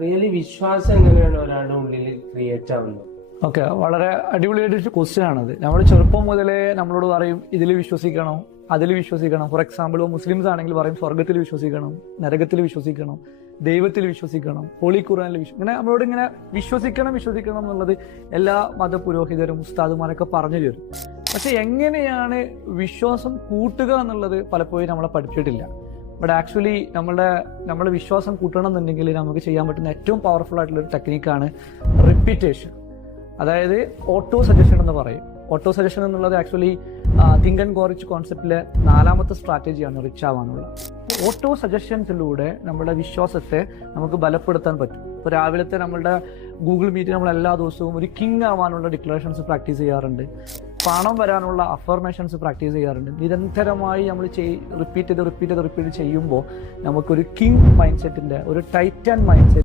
Really വിശ്വാസം എങ്ങനെയാണ് ഒരാളുടെ ഉള്ളിൽ ക്രിയേറ്റ് ആവുന്നത്? ഓക്കെ, വളരെ അടിപൊളിയായിട്ടൊരു ക്വസ്റ്റ്യൻ ആണത്. നമ്മൾ ചെറുപ്പം മുതലേ നമ്മളോട് പറയും ഇതിൽ വിശ്വസിക്കണം, അതിൽ വിശ്വസിക്കണം. ഫോർ എക്സാമ്പിൾ മുസ്ലിംസ് ആണെങ്കിൽ പറയും സ്വർഗത്തിൽ വിശ്വസിക്കണം, നരകത്തിൽ വിശ്വസിക്കണം, ദൈവത്തിൽ വിശ്വസിക്കണം, ഹോളി ഖുർആനിൽ ഇങ്ങനെ നമ്മളോട് ഇങ്ങനെ വിശ്വസിക്കണം എന്നുള്ളത് എല്ലാ മതപുരോഹിതരും ഉസ്താദുമാരൊക്കെ പറഞ്ഞു തരും. പക്ഷെ എങ്ങനെയാണ് വിശ്വാസം കൂട്ടുക എന്നുള്ളത് പലപ്പോഴും നമ്മളെ പഠിപ്പിച്ചിട്ടില്ല. ബട്ട് ആക്ച്വലി നമ്മുടെ വിശ്വാസം കൂട്ടണം എന്നുണ്ടെങ്കിൽ നമുക്ക് ചെയ്യാൻ പറ്റുന്ന ഏറ്റവും പവർഫുൾ ആയിട്ടുള്ള ഒരു ടെക്നിക്കാണ് റിപ്പീറ്റേഷൻ. അതായത് ഓട്ടോ സജഷൻ എന്ന് പറയും. ഓട്ടോ സജഷൻ എന്നുള്ളത് actually think and go rich കോൺസെപ്റ്റിലെ 4ാമത്തെ സ്ട്രാറ്റജിയാണ് റിച്ച് ആവാനുള്ള. ഓട്ടോ സജഷൻസിലൂടെ നമ്മുടെ വിശ്വാസത്തെ നമുക്ക് ബലപ്പെടുത്താൻ പറ്റും. ഇപ്പോൾ രാവിലത്തെ നമ്മളുടെ ഗൂഗിൾ മീറ്റിൽ നമ്മൾ എല്ലാ ദിവസവും ഒരു കിങ് ആവാനുള്ള ഡിക്ലറേഷൻസ് പ്രാക്ടീസ് ചെയ്യാറുണ്ട്. പണം വരാനുള്ള അഫർമേഷൻസ് പ്രാക്ടീസ് ചെയ്യാറുണ്ട്. നിരന്തരമായി നമ്മൾ റിപ്പീറ്റ് ചെയ്ത് ചെയ്യുമ്പോൾ നമുക്കൊരു കിങ് മൈൻഡ് സെറ്റിന്റെ, ഒരു ടൈറ്റൻ മൈൻഡ് സെറ്റ്